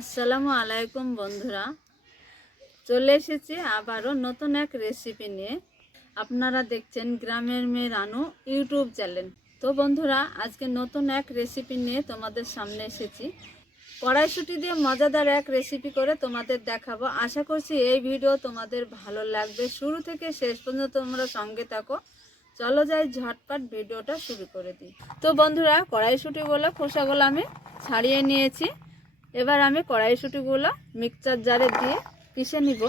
আসসালামু আলাইকুম বন্ধুরা। চলে এসেছি আবারও নতুন এক রেসিপি নিয়ে। আপনারা দেখছেন গ্রামের মেয়ে রানু ইউটিউব চ্যানেল তো বন্ধুরা, আজকে নতুন এক রেসিপি নিয়ে তোমাদের সামনে এসেছি। কড়াইশুটি দিয়ে মজাদার এক রেসিপি করে তোমাদের দেখাবো। আশা করছি এই ভিডিও তোমাদের ভালো লাগবে। শুরু থেকে শেষ পর্যন্ত তোমরা সঙ্গে থাকো। চলো যাই ঝটপট ভিডিওটা শুরু করে দিই। তো বন্ধুরা, কড়াইশুটিগুলো খোসাগুলো আমি ছাড়িয়ে নিয়েছি। এবার আমি কড়াইশুটিগুলো মিক্সচার জারে দিয়ে পিষে নিব।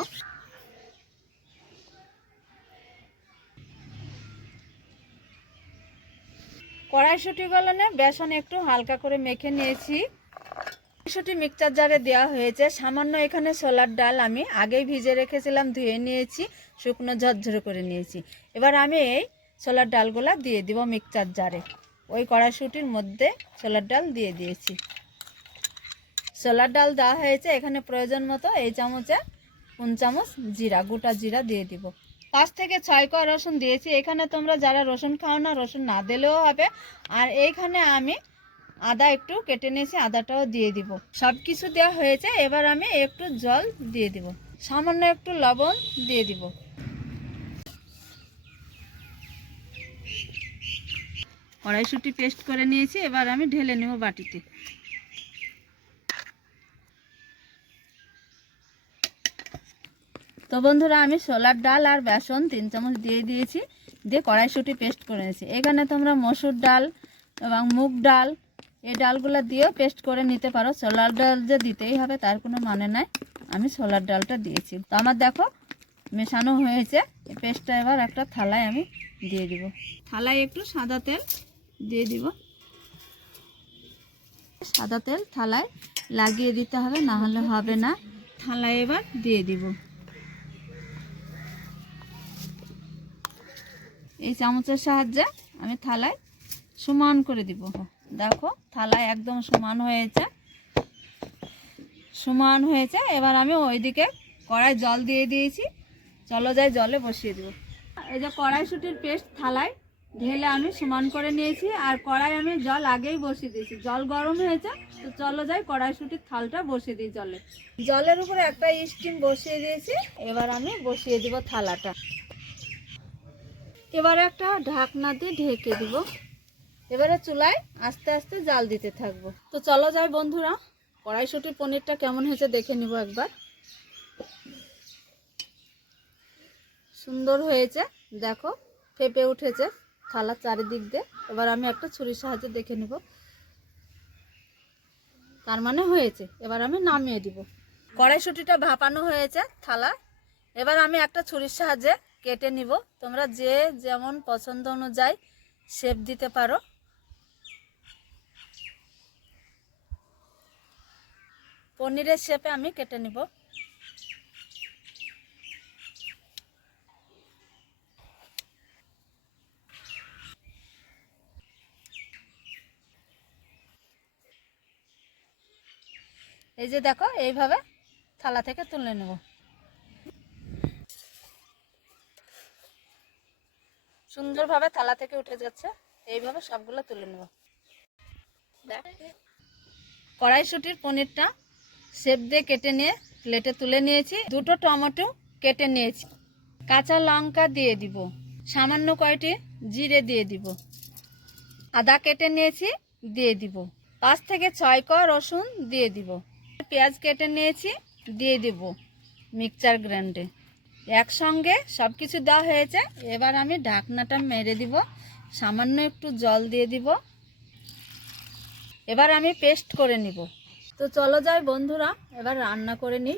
কড়াইশুটিগুলো না বেসন একটু হালকা করে মেখে নিয়েছি। কড়াইশুটি মিক্সচার জারে দেওয়া হয়েছে। সামান্য এখানে ছোলার ডাল আমি আগেই ভিজে রেখেছিলাম, ধুয়ে নিয়েছি, শুকনো ঝরঝরে করে নিয়েছি। এবার আমি এই ছোলার ডালগুলা দিয়ে দিব মিক্সচার জারে ওই কড়াইশুটির মধ্যে ছোলার ডাল দিয়ে দিয়েছি। ছোলার ডাল দেওয়া হয়েছে, এখানে প্রয়োজন মতো এই চামচে কোন চামচ? জিরা, গোটা জিরা দিয়ে দিব। পাঁচ থেকে ছয় কোয়া রসুন দিয়েছি, এখানে তোমরা যারা রসুন খাও না, রসুন না দিলেও হবে। আর এইখানে আমি আদা একটু কেটে নিয়েছি, আদাটাও দিয়ে দিব। সব কিছু দেওয়া হয়েছে, এবার আমি একটু জল দিয়ে দিব। সামান্য একটু লবণ দিয়ে দিব। কড়াইশুটি পেস্ট করে নিয়েছি, এবার আমি ঢেলে নেব বাটিতে। তো বন্ধুরা, আমি ছোলার ডাল আর বেসন তিন চামচ দিয়ে দিয়েছি। দিয়ে কড়াইশুটি পেস্ট করে নিয়েছি। এখানে তোমরা মসুর ডাল এবং মুগ ডাল, এই ডালগুলো দিয়েও পেস্ট করে নিতে পারো। ছোলার ডাল যে দিতেই হবে, তার কোনো মানে নাই। আমি ছোলার ডালটা দিয়েছি। তো আমার দেখো, মেশানো হয়েছে। পেস্টটা এবার একটা থালায় আমি দিয়ে দিব। থালায় একটু সাদা তেল দিয়ে দিব। সাদা তেল থালায় লাগিয়ে দিতে হবে না হলে হবে না। থালায় এবার দিয়ে দিব। এই চামচের সাহায্যে আমি থালায় সমান করে দিব। দেখো, থালায় একদম সমান হয়েছে। সমান হয়েছে। এবার আমি ওইদিকে কড়াই জল দিয়ে দিয়েছি। চলো যাই জলে বসিয়ে দেবো। এই যে কড়াইশুটির পেস্ট থালায় ঢেলে আমি সমান করে নিয়েছি। আর কড়াই আমি জল আগেই বসিয়ে দিয়েছি। জল গরম হয়েছে, তো চলো যাই কড়াইশুটির থালটা বসিয়ে দিই জলে। জলের উপরে একটা স্টিম বসিয়ে দিয়েছি। এবার আমি বসিয়ে দিব থালাটা। এবারে একটা ঢাকনা দিয়ে ঢেকে দিব। এবারে চুলায় আস্তে আস্তে জাল দিতে থাকব। তো চলো যাই বন্ধুরা, কড়াইশুটির পনিরটা কেমন হয়েছে দেখে নিব একবার। সুন্দর হয়েছে, দেখো, ফেপে উঠেছে থালার চারিদিক দিয়ে। এবার আমি একটা ছুরির সাহায্যে দেখে নিব। তার মানে হয়েছে, এবার আমি নামিয়ে দিব। কড়াইশুটিটা ভাপানো হয়েছে থালা এবার আমি একটা ছুরির সাহায্যে কেটে নিব। তোমরা যে যেমন পছন্দ অনুযায়ী শেপ দিতে পারো। পনিরের শেপে আমি কেটে নিব। এই যে দেখো, এইভাবে থালা থেকে তুলে নেব। সুন্দরভাবে থালা থেকে উঠে যাচ্ছে। এইভাবে সবগুলো তুলে নেব। কড়াইশুটির পনিরটা শেপ দিয়ে কেটে নিয়ে প্লেটে তুলে নিয়েছি। দুটো টমেটো কেটে নিয়েছি। কাঁচা লঙ্কা দিয়ে দিব। সামান্য কয়টি জিরে দিয়ে দিব। আদা কেটে নিয়েছি, দিয়ে দিব। পাঁচ থেকে ছয় ক রসুন দিয়ে দিব। পেঁয়াজ কেটে নিয়েছি, দিয়ে দিব। মিক্সচার গ্রাইন্ডে একসঙ্গে সব কিছু দেওয়া হয়েছে। এবার আমি ঢাকনাটা মেরে দিব। সামান্য একটু জল দিয়ে দিব। এবার আমি পেস্ট করে নিব। তো চলো যাই বন্ধুরা, এবার রান্না করে নিই।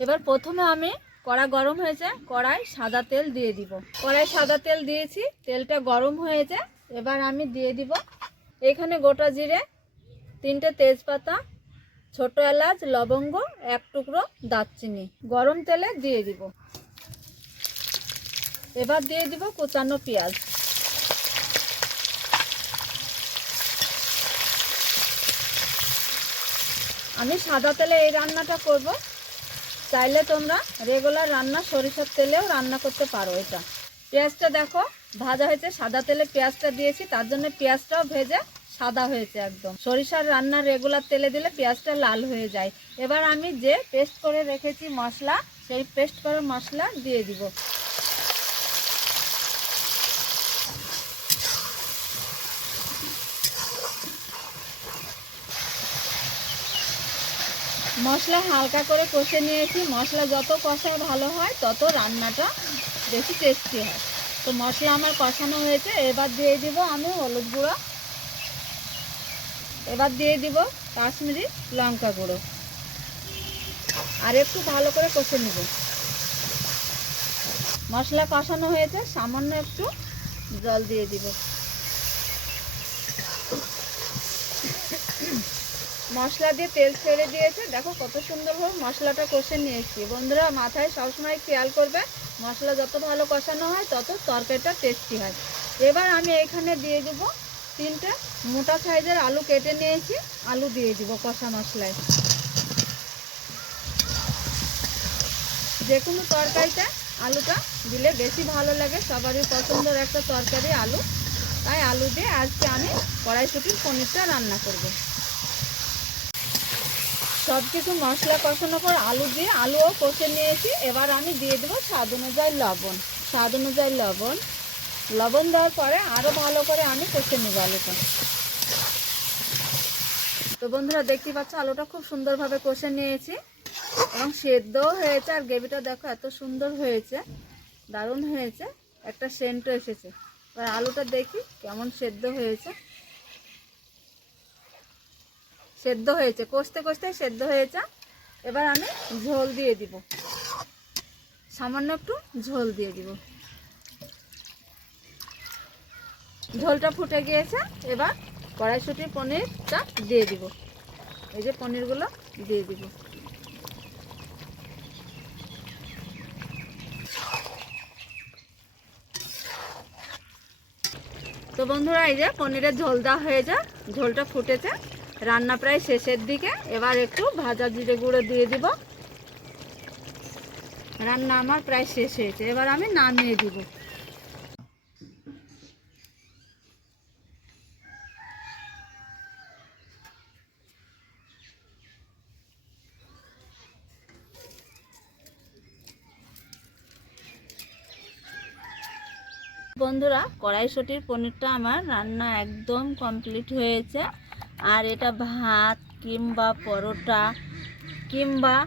এবার প্রথমে আমি কড়া গরম হয়েছে কড়াই সাদা তেল দিয়ে দিব। কড়াই সাদা তেল দিয়েছি, তেলটা গরম হয়েছে। এবার আমি দিয়ে দিব এখানে গোটা জিরে, তিনটে তেজপাতা, ছোট এলাচ, লবঙ্গ, এক টুকরো দারচিনি। গরম তেলে দিয়ে দিব। এবার দিয়ে দিব কুচানো পেঁয়াজ। আমি সাদা তেলে এই রান্নাটা করব। চাইলে তোমরা রেগুলার রান্না, সরিষার তেলেও রান্না করতে পারো এটা। পেঁয়াজটা দেখো, ভাজা হয়েছে, সাদা তেলে পেঁয়াজটা দিয়েছি, তার জন্য পেঁয়াজটাও ভেজে সাদা হয়েছে একদম। সরিষার রান্নার রেগুলার তেলে দিলে পেঁয়াজটা লাল হয়ে যায়। এবার আমি যে পেস্ট করে রেখেছি মশলা, সেই পেস্ট করা মশলা দিয়ে দিব। মশলা হালকা করে কষে নিয়েছি। মশলা যত কষায় ভালো হয়, তত রান্নাটা বেশি টেস্টি হয়। তো মশলা আমার কষানো হয়েছে। এবার দিয়ে দিব আমি হলুদ গুঁড়ো। এবার দিয়ে দিব কাশ্মীরি লঙ্কা গুঁড়ো। আর একটু ভালো করে কষে নিব। মশলা কষানো হয়েছে, সামান্য একটু জল দিয়ে দিব। মশলা দিয়ে তেল ছেড়ে দিয়েছে। দেখো কত সুন্দরভাবে মশলাটা কষে নিয়েছি। বন্ধুরা, মাথায় সবসময় খেয়াল করবে, মশলা যত ভালো কষানো হয়, তত তরকারিটা টেস্টি হয়। এবার আমি এখানে দিয়ে দিব তিনটে মোটা সাইজের আলু কেটে নিয়েছি। আলু দিয়ে দিব কষা মশলায়। যে কোনো তরকারিতে আলুটা দিলে বেশি ভালো লাগে। সবারই পছন্দের একটা তরকারি আলু। তাই আলু দিয়ে আজকে আমি কড়াইশুটির পনিরটা রান্না করব। সব কিছু মশলা কষানোর পর আলু দিয়ে আলুও কষে নিয়েছি। এবার আমি দিয়ে দেবো স্বাদ অনুযায়ী লবণ। স্বাদ অনুযায়ী লবণ। লবণ দেওয়ার পরে আরও ভালো করে আমি কষে নেব আলুটা। তো বন্ধুরা, দেখতে পাচ্ছ আলুটা খুব সুন্দরভাবে কষে নিয়েছি। এবং সেদ্ধও হয়েছে, আর গ্রেভিটা দেখো এত সুন্দর হয়েছে, দারুণ হয়েছে। একটা সেন্টও এসেছে। এবার আলুটা দেখি কেমন সেদ্ধ হয়েছে। সেদ্ধ হয়েছে। কষতে কষতে সেদ্ধ হয়েছে। এবার আমি ঝোল দিয়ে দিব। সামান্য একটু ঝোল দিয়ে দিব। ঝোলটা ফুটে গিয়েছে। এবার কড়াইশুটির পনিরটা দিয়ে দিব। এই যে পনিরগুলো দিয়ে দিব। তো বন্ধুরা, এই যে পনিরের ঝোল দেওয়া হয়ে যায় ঝোলটা ফুটেছে। রান্না প্রায় শেষের দিকে। এবার একটু ভাজা জিরে গুঁড়ো দিয়ে দিব। রান্না আমার প্রায় শেষ হয়েছে। এবার আমি নামিয়ে দিব। বন্ধুরা, কড়াইশুটির পনিরটা আমার রান্না একদম কমপ্লিট হয়েছে। আর এটা ভাত কিংবা পরোটা কিংবা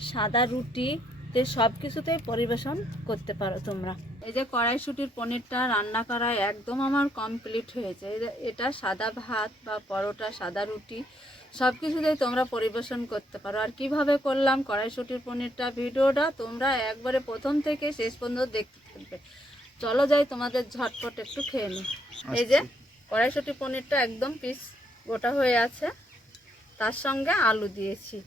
সাদা রুটি তে সব কিছুতেই পরিবেশন করতে পারো তোমরা। এই যে কড়াইশুটির পনিরটা রান্না করা একদম আমার কমপ্লিট হয়েছে। এই যে- এটা সাদা ভাত বা পরোটা সাদা রুটি সব কিছুতেই তোমরা পরিবেশন করতে পারো। আর কীভাবে করলাম কড়াইশুটির পনিরটা ভিডিওটা তোমরা একবারে প্রথম থেকে শেষ পর্যন্ত দেখতে থাকবে। চলো যাই তোমাদের ঝটপট একটু খেয়ে নিই এই যে কড়াইশুটি পনিরটা একদম পিস গোটা হয়ে আছে। তার সঙ্গে আলু দিয়েছি।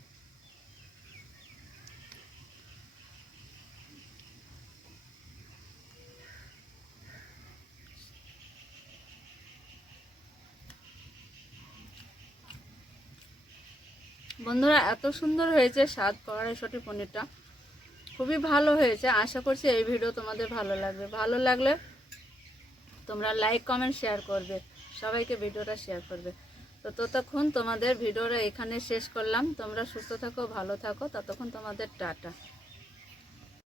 বন্ধুরা, এত সুন্দর হয়েছে স্বাদ কড়াইশুটি পনিরটা। খুবই ভালো হয়েছে। আশা করছি এই ভিডিও তোমাদের ভালো লাগবে। ভালো লাগলে তোমরা লাইক কমেন্ট শেয়ার করবে। সবাইকে ভিডিওটা শেয়ার করবে। তো ততক্ষণ তোমাদের ভিডিওটা এখানে শেষ করলাম। তোমরা সুস্থ থাকো, ভালো থাকো। ততক্ষণ তোমাদের টাটা।